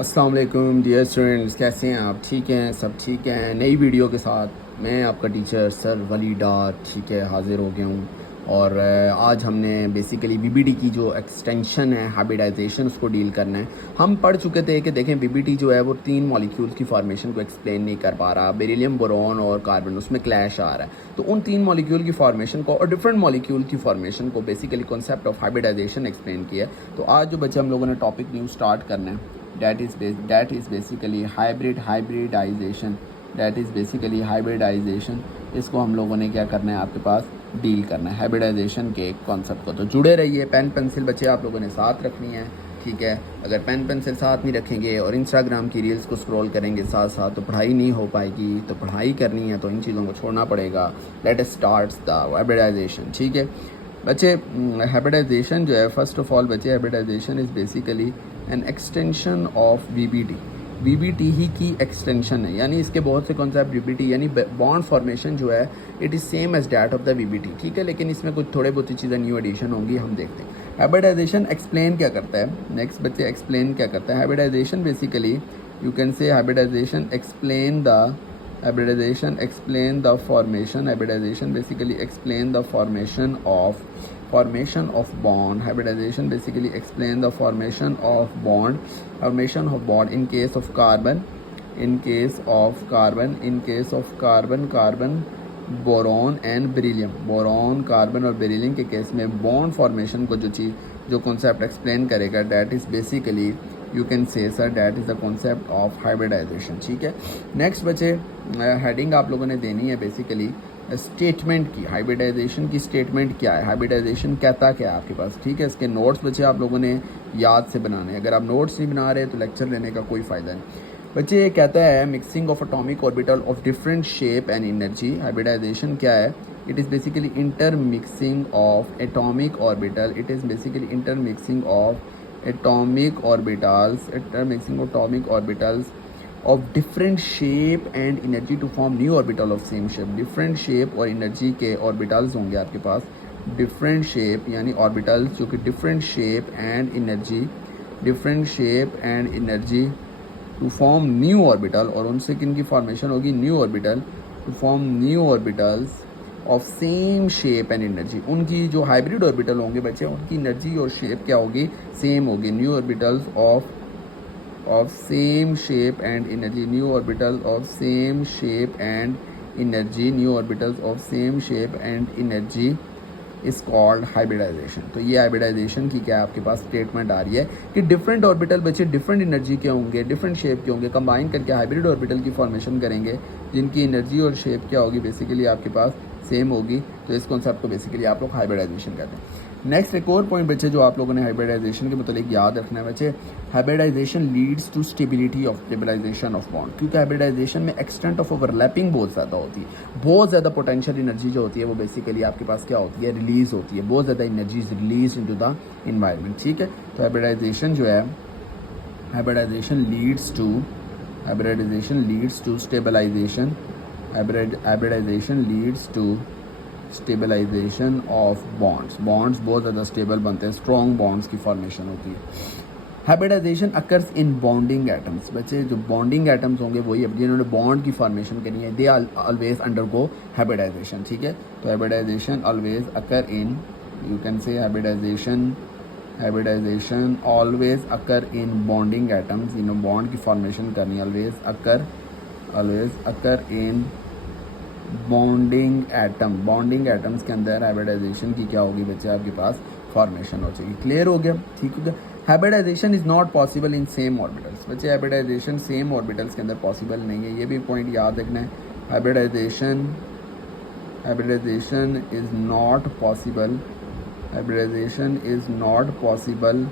अस्सलाम वालेकुम dear students, कैसे हैं आप? ठीक हैं? सब ठीक हैं? नई वीडियो के साथ मैं आपका टीचर सर वली डार ठीक है हाज़िर हो गया हूँ। और आज हमने बेसिकली बीबीडी की जो एक्सटेंशन है हाइब्रिडाइजेशन उसको डील करना है। हम पढ़ चुके थे कि देखें बीबीडी जो है वो 3 मॉलिक्यूल्स की फॉर्मेशन को एक्सप्लेन नहीं कर पा रहा। बेरिलियम, बोरॉन और कार्बन, उसमें क्लैश आ रहा है। तो उन 3 मॉलिक्यूल की फॉर्मेशन को और डिफरेंट मॉलिक्यूल की फॉर्मेशन को basically concept of hybridization explain किया है। तो आज जो बच्चे हम लोगों ने टॉपिक न्यू स्टार्ट करना है that is basically hybridization। that is basically hybridization। इसको हम लोगों ने क्या करना है, आपके पास डील करना है हाइब्रिडाइजेशन के कॉन्सेप्ट को। तो जुड़े रहिए, पेन पेंसिल बच्चे आप लोगों ने साथ रखनी है, ठीक है। अगर पेन पेंसिल साथ नहीं रखेंगे और इंस्टाग्राम की रील्स को स्क्रॉल करेंगे साथ साथ तो पढ़ाई नहीं हो पाएगी। तो पढ़ाई करनी है तो इन चीज़ों को छोड़ना पड़ेगा। Let us start the hybridisation, ठीक है बच्चे। हाइब्रिडाइजेशन जो है, फर्स्ट ऑफ ऑल बच्चे, hybridisation is basically an extension of VBD. VBT ही की एक्सटेंशन है, यानी इसके बहुत से कॉन्सेप्ट वीबीटी यानी बॉन्ड फॉर्मेशन जो है it is same as that of the VBT, ठीक है। लेकिन इसमें कुछ थोड़े बहुत चीज़ें न्यू एडिशन होंगी, हम देखते हैं। हाइब्रिडाइजेशन एक्सप्लेन क्या करता है, नेक्स्ट बच्चे एक्सप्लेन क्या करता है। Hybridization basically you can say hybridization explain the hybridization explain the formation hybridization basically explain the formation of bond hybridization basically explain the formation of bond in case of carbon carbon boron and beryllium, boron, carbon और beryllium के case में bond formation को जो concept explain करेगा that is basically you can say sir that is the concept of hybridization, ठीक है। Next बच्चे heading आप लोगों ने देनी है बेसिकली स्टेटमेंट की। हाइब्रिडाइजेशन की स्टेटमेंट क्या है, हाइब्रिडाइजेशन कहता क्या है आपके पास, ठीक है। इसके नोट्स बच्चे आप लोगों ने याद से बनाने। अगर आप नोट्स नहीं बना रहे तो लेक्चर लेने का कोई फ़ायदा नहीं। बच्चे ये कहता है mixing of atomic orbital of different shape and energy. Hybridization क्या है, it is basically intermixing of atomic orbital, it is basically intermixing of atomic orbitals of different shape and energy to form new orbital of same shape। different shape और energy के orbitals होंगे आपके पास, different shape यानी orbitals जो कि different shape and energy to form new orbital, और उनसे किन की फॉर्मेशन होगी, new orbital to form new orbitals of same shape and energy. उनकी जो हाइब्रिड ऑर्बिटल होंगे बच्चे उनकी एनर्जी और शेप क्या होगी, सेम होगी। New orbitals of same shape and energy, new orbitals of same shape and energy, new orbitals of same shape and energy is called hybridization. तो ये हाइब्रिडाइजेशन की क्या आपके पास स्टेटमेंट आ रही है कि डिफरेंट ऑर्बिटल बच्चे डिफरेंट एनर्जी के होंगे, डिफरेंट शेप के होंगे, कंबाइन करके हाइब्रिड ऑर्बिटल की फॉर्मेशन करेंगे जिनकी एनर्जी और शेप क्या होगी, बेसिकली आपके पास सेम होगी। तो इस कॉन्सेप्ट को बेसिकली आप लोग हाइब्रिडाइजेशन कहते हैं। नेक्स्ट एक और पॉइंट बच्चे जो आप लोगों ने हाइब्रिडाइजेशन के मतलब याद रखना है बच्चे, hybridization leads to stability of stabilization of bond. क्योंकि हाइब्रिडाइजेशन में एक्सटेंट ऑफ ओवरलैपिंग बहुत ज़्यादा होती है, बहुत ज़्यादा पोटेंशियल एनर्जी जो होती है वो बेसिकली आपके पास क्या होती है, रिलीज होती है, बहुत ज़्यादा energy release into the environment, ठीक है। तो हाइब्रिडाइजेशन जो है, hybridization leads to stabilization, hybridization leads to stabilization of bonds बहुत ज़्यादा स्टेबल बनते हैं, स्ट्रॉन्ग बॉन्ड्स की फॉर्मेशन होती है। Hybridization occurs in bonding atoms. बच्चे जो बॉन्डिंग एटम्स होंगे वही जिन्होंने बॉन्ड की फॉर्मेशन करनी है, दे ऑलवेज अंडरगो हाइब्रिडाइजेशन, ठीक है। तो hybridization always occur in, you can say hybridization always occur in bonding atoms, जिन्होंने बॉन्ड की फॉर्मेशन करनी always occur in bonding atoms के अंदर हाइब्रिडाइजेशन की क्या होगी बच्चे, आपके पास फॉर्मेशन हो जाएगी। क्लियर हो गया, ठीक हो गया। Hybridization is not possible in same orbitals. बच्चे हाइब्रिडाइजेशन सेम ऑर्बिटल्स के अंदर पॉसिबल नहीं है, ये भी पॉइंट याद रखना है। Hybridization is not possible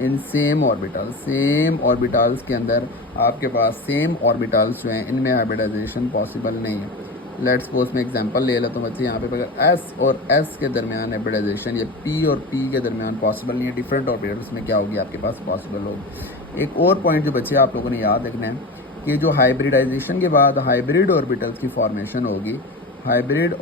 in same orbitals के अंदर आपके पास सेम ऑर्बिटल्स जो हैं इनमें हाइब्रिडाइजेशन पॉसिबल नहीं है। लेट्स सपोज मैं एग्जांपल ले लेता हूँ बच्चे, यहाँ पे अगर एस और एस के दरमियान हाइब्रिडाइजेशन या पी और पी के दरमियान पॉसिबल नहीं है, डिफरेंट ऑर्बिटल्स में क्या होगी आपके पास पॉसिबल होगी। एक और पॉइंट जो बच्चे आप लोगों ने याद रखना है कि जो हाइब्रिडाइजेशन के बाद हाइब्रिड ऑर्बिटल्स की फॉर्मेशन होगी, hybrid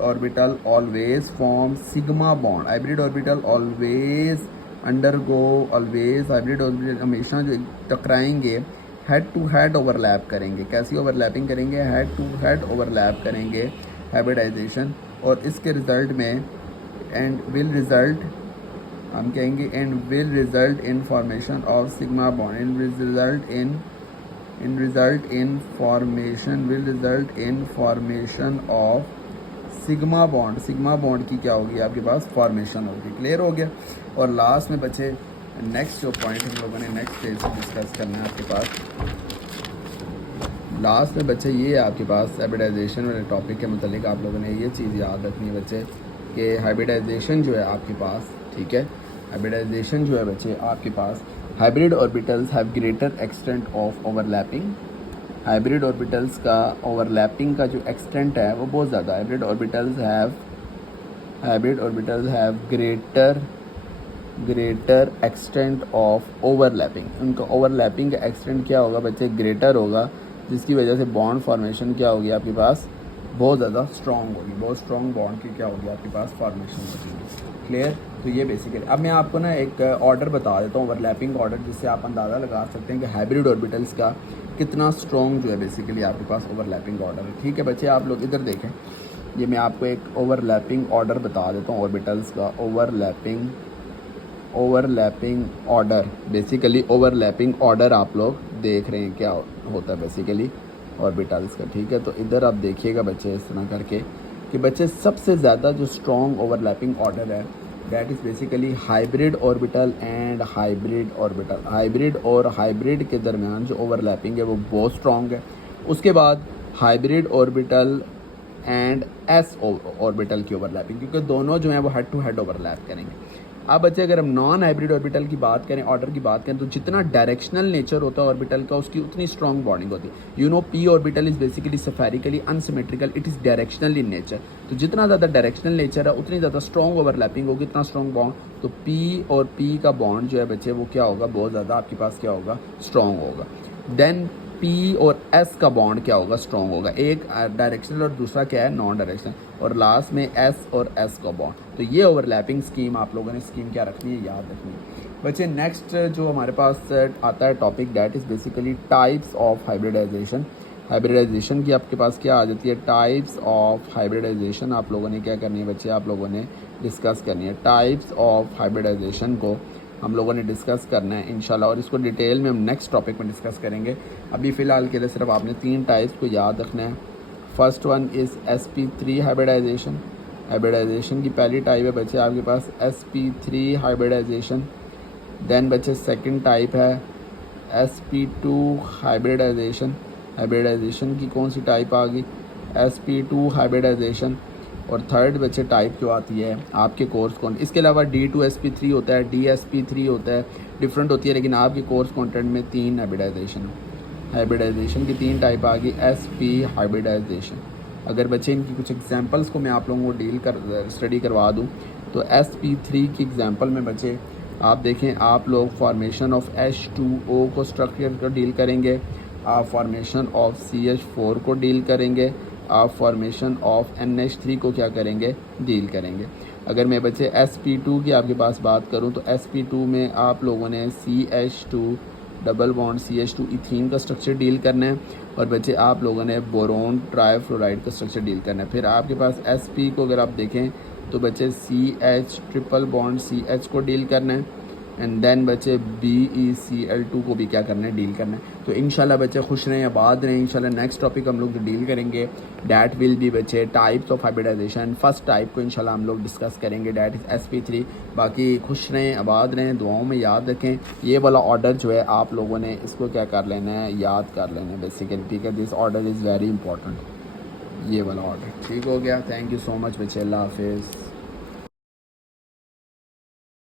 orbital always form sigma bond, hybrid orbital always undergo always, hybrid orbital हमेशा जो टकराएंगे हेड टू हेड ओवरलैप करेंगे। कैसी ओवरलैपिंग करेंगे? हेड टू हेड ओवरलैप करेंगे हाइब्रिडाइजेशन, और इसके रिज़ल्ट में एंड विल रिज़ल्ट, हम कहेंगे and will result in formation of sigma bond, in result in formation of sigma bond. Sigma bond की क्या होगी आपके पास? फॉर्मेशन होगी। क्लियर हो गया। और लास्ट में बचे नेक्स्ट जो पॉइंट हम लोगों ने नेक्स्ट पेज से डिस्कस करना है आपके पास, लास्ट में बच्चे ये है आपके पास हाइब्रिडाइजेशन वाले टॉपिक के मतलब आप लोगों ने ये चीज़ याद रखनी है बच्चे कि हाइब्रिडाइजेशन जो है आपके पास, ठीक है, हाइब्रिडाइजेशन जो है बच्चे आपके पास, hybrid orbitals have greater extent of overlapping. Hybrid orbitals का ओवरलैपिंग का जो एक्सटेंट है वो बहुत ज़्यादा। Hybrid orbitals have greater extent of overlapping. उनका ओवरलैपिंग का एक्सटेंट क्या होगा बच्चे? ग्रेटर होगा, जिसकी वजह से बॉन्ड फॉर्मेशन क्या होगी आपके पास? बहुत ज़्यादा स्ट्रॉन्ग होगी। बहुत स्ट्रॉन्ग बॉन्ड की क्या होगी आपके पास? फॉर्मेशन होगी। क्लियर? तो ये बेसिकली अब मैं आपको ना एक ऑर्डर बता देता हूँ, ओवरलैपिंग ऑर्डर, जिससे आप अंदाज़ा लगा सकते हैं कि हाइब्रिड ऑर्बिटल्स का कितना स्ट्रॉन्ग जो है बेसिकली आपके पास ओवरलैपिंग ऑर्डर है। ठीक है बच्चे, आप लोग इधर देखें, ये मैं आपको एक ओवरलैपिंग ऑर्डर बता देता हूँ ऑर्बिटल्स का। Overlapping order, basically overlapping order आप लोग देख रहे हैं क्या होता है बेसिकली ऑर्बिटल्स का। ठीक है, तो इधर आप देखिएगा बच्चे इस तरह करके कि बच्चे सबसे ज़्यादा जो स्ट्रॉन्ग ओवरलैपिंग ऑर्डर है that is basically hybrid orbital and hybrid orbital. Hybrid और हाइब्रिड के दरमियान जो ओवरलैपिंग है वो बहुत स्ट्रॉन्ग है। उसके बाद hybrid orbital and S orbital की ओवरलैपिंग, क्योंकि दोनों जो है वो हेड टू हेड ओवरलैप करेंगे। अब बच्चे अगर हम नॉन हाइब्रिड ऑर्बिटल की बात करें, ऑर्डर की बात करें, तो जितना डायरेक्शनल नेचर होता है ऑर्बिटल का उसकी उतनी स्ट्रॉन्ग बॉन्डिंग होती है। You know P orbital is basically spherically unsymmetrical, it is directional in nature. तो जितना ज़्यादा डायरेक्शनल नेचर है उतनी ज़्यादा स्ट्रॉन्ग ओवरलैपिंग होगी, इतना स्ट्रॉन्ग बॉन्ड। तो पी और पी का बॉन्ड जो है बच्चे वो क्या होगा? बहुत ज़्यादा आपके पास क्या होगा? स्ट्रॉन्ग होगा। देन पी और एस का बॉन्ड क्या होगा? स्ट्रॉन्ग होगा। एक डायरेक्शनल और दूसरा क्या है? Non directional. और लास्ट में एस और एस का बॉन्ड। तो ये ओवरलैपिंग स्कीम आप लोगों ने स्कीम क्या रखनी है? याद रखनी है बच्चे। नेक्स्ट जो हमारे पास आता है topic that is basically types of hybridization. Hybridization की आपके पास क्या आ जाती है? टाइप्स ऑफ हाइब्रिडाइजेशन आप लोगों ने क्या करनी है बच्चे? आप लोगों ने डिस्कस करनी है। टाइप्स ऑफ हाइब्रिडाइजेशन को हम लोगों ने डिस्कस करना है इंशाल्लाह, और इसको डिटेल में हम नेक्स्ट टॉपिक में डिस्कस करेंगे। अभी फ़िलहाल के लिए सिर्फ आपने 3 टाइप्स को याद रखना है। First one is sp3 hybridization. Hybridization की पहली टाइप है बच्चे आपके पास sp3 हाइब्रिडाइजेशन। देन बच्चे सेकंड टाइप है sp2 हाइब्रिडाइजेशन। हाइब्रिडाइजेशन की कौन सी टाइप आ गई? sp2 hybridisation. और थर्ड बच्चे टाइप क्यों आती है आपके कोर्स कौन? इसके अलावा D2sp3 होता है, DsP3 होता है, डिफरेंट होती है, लेकिन आपके कोर्स कंटेंट में 3 हाइब्रिडाइजेशन की 3 टाइप आ गई। sp हाइब्रिडाइजेशन, अगर बच्चे इनकी कुछ एग्जांपल्स को मैं आप लोगों को स्टडी करवा दूं तो sp3 की एग्जांपल में बच्चे आप देखें, आप लोग फॉर्मेशन ऑफ H2O को स्ट्रक्चर को डील करेंगे, आप फॉर्मेशन ऑफ CH4 को डील करेंगे, आप फॉर्मेशन ऑफ NH3 को क्या करेंगे? डील करेंगे। अगर मैं बच्चे sp2 की आपके पास बात करूं तो sp2 में आप लोगों ने CH2 double bond CH2 ethene का स्ट्रक्चर डील करना है, और बच्चे आप लोगों ने बोरोन ट्राईफ्लोराइड का स्ट्रक्चर डील करना है। फिर आपके पास sp को अगर आप देखें तो बच्चे CH ट्रिपल बॉन्ड CH को डील करना है, एंड देन बच्चे BeCl2 को भी क्या करना है? डील करना है। तो इंशाल्लाह बच्चे खुश रहें, आबाद रहें। इंशाल्लाह नेक्स्ट टॉपिक हम लोग जो डील करेंगे डैट विल बी बच्चे types of hybridization. First type को इंशाल्लाह हम लोग डिस्कस करेंगे, डैट इज़ sp3। बाकी खुश रहें, आबाद रहें, दुआओं में याद रखें। ये वाला ऑर्डर जो है आप लोगों ने इसको क्या कर लेना है? याद कर लेना है बेसिकली। ठीक है, this order is very important, ये वाला ऑर्डर। ठीक हो गया, थैंक यू सो मच बच्चे, अल्लाह हाफिज़।